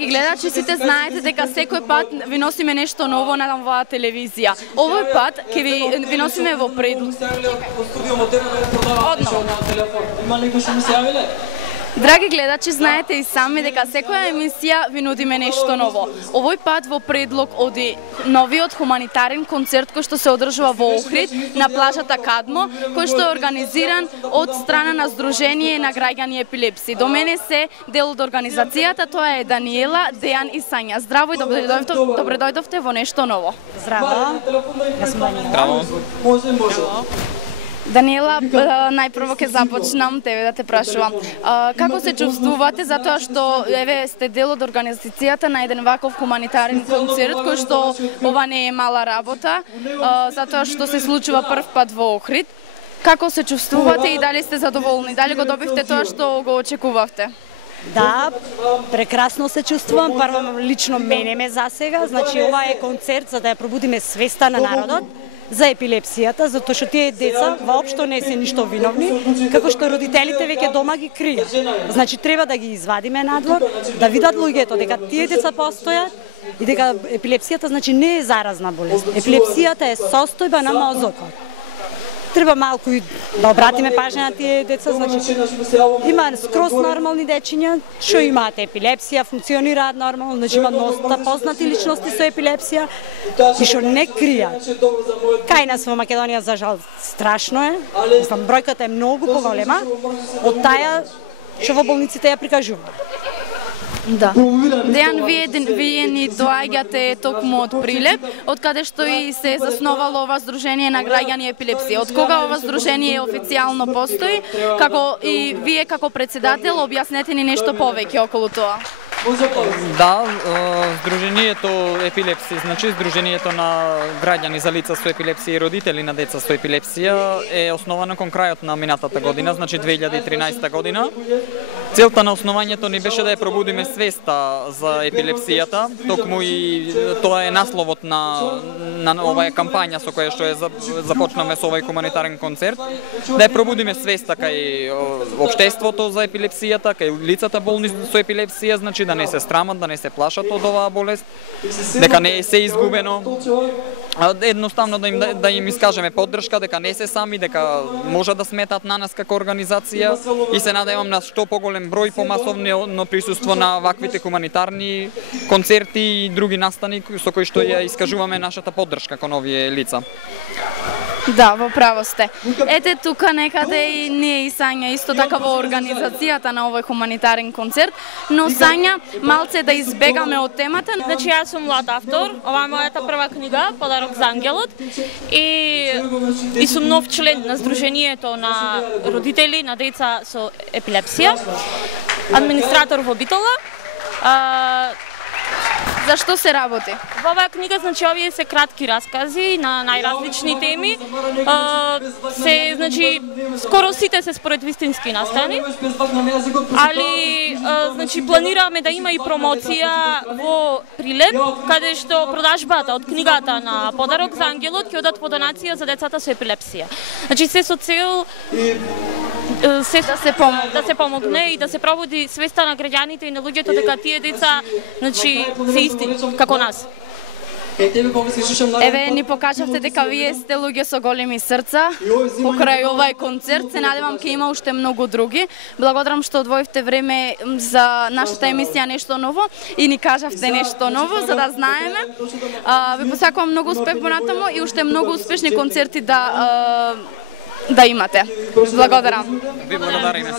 Драги гледачи, сите знаете дека секој пат ви носиме нешто ново на оваа телевизија. Овој пат ќе ви носиме во предлог. Драги гледачи, знаете и сами дека секоја емисија ви нудиме нешто ново. Овој пат во предлог оди новиот хуманитарен концерт кој што се одржува во Охрид на плажата Кадмо, кој што е организиран од страна на Сдружение на граѓани епилепси. До мене се дел од организацијата, тоа е Даниела, Дејан и Сања. Здраво и добре дојдовте во нешто ново. Здраво. Јас сум Даниела. Здраво. Даниела, најпрво ќе започнам тебе да те прашувам. Како се чувствувате затоа што еве сте дел од организацијата на еден ваков хуманитарен концерт кој што ова не е мала работа, затоа што се случува прв пат во Охрид. Како се чувствувате и дали сте задоволни? Дали го добивте тоа што го очекувавте? Да, прекрасно се чувствувам. Прво лично мене ме засега, значи ова е концерт за да ја пробудиме свеста на народот за епилепсијата, затоа што тие деца воопшто не се ништо виновни, како што родителите веќе дома ги кријат. Значи треба да ги извадиме надвор, да видат луѓето дека тие деца постојат и дека епилепсијата значи не е заразна болест. Епилепсијата е состојба на мозокот. Треба малку и да обратиме пажња на тие деца, значи има скроз нормални дечиња што имаат епилепсија, функционираат нормално, значи има доста познати личности со епилепсија и што не кријат. Кај нас во Македонија за жал страшно е, мислам бројката е многу поголема од таа што во болниците ја прикажуваат. Да. Дејан, вие ни доаѓате токму од Прилеп, од каде што и се засновало ова Сдружение на граѓани епилепсија. Од кога ова Сдружение официјално постои, како и вие како председател објаснете ни нешто повеќе околу тоа. Да, Сдруженијето епилепсија, значи Сдруженијето на граѓани за лица со епилепсија и родители на деца со епилепсија е основано кон крајот на минатата година, значи 2013 година. Целта на основањето ни беше да ја пробудиме свеста за епилепсијата, токму и тоа е насловот на оваа кампања со која што започнаме со овој хуманитарен концерт, да ја пробудиме свеста кај општеството за епилепсијата, кај лицата болни со епилепсија, значи да не се срамат, да не се плашат од оваа болест, дека не е се изгубено. Едноставно да им искажеме поддршка, дека не се сами, дека може да сметат на нас како организација и се надевам на што поголем број помасовно присуство на ваквите хуманитарни концерти и други настани со кои што ја искажуваме нашата поддршка кон овие лица. Да, во право сте. Ете тука некаде и ние и Сања исто така во организацијата на овој хуманитарен концерт, но Сања, малце да избегаме од темата. Значи јас сум млад автор, ова е мојата прва книга, Подарок за ангелот, и сум нов член на Сдруженијето на родители на деца со епилепсија, администратор во Битола. За што се работи? Во оваа книга, значи, овие се кратки раскази на најразлични теми. Значи, скоро сите се според вистински настани, али, значи, планираме да има и промоција во Прилеп, каде што продажбата од книгата на Подарок за ангелот ќе одат во донација за децата со епилепсија. Значи, се со цел да се помогне и да се пробуди свеста на граѓаните и на луѓето дека тие деца, значи, се исти како нас. Еве ни покажавте дека вие сте луѓе со големи срца покрај овај концерт. Се надевам ќе има уште многу други. Благодарам што одвоивте време за нашата емисија Нешто ново и ни кажавте нешто ново за да знаеме. Ви посакувам многу успех понатаму и уште многу успешни концерти да имате. Благодарам. Ви благодариме.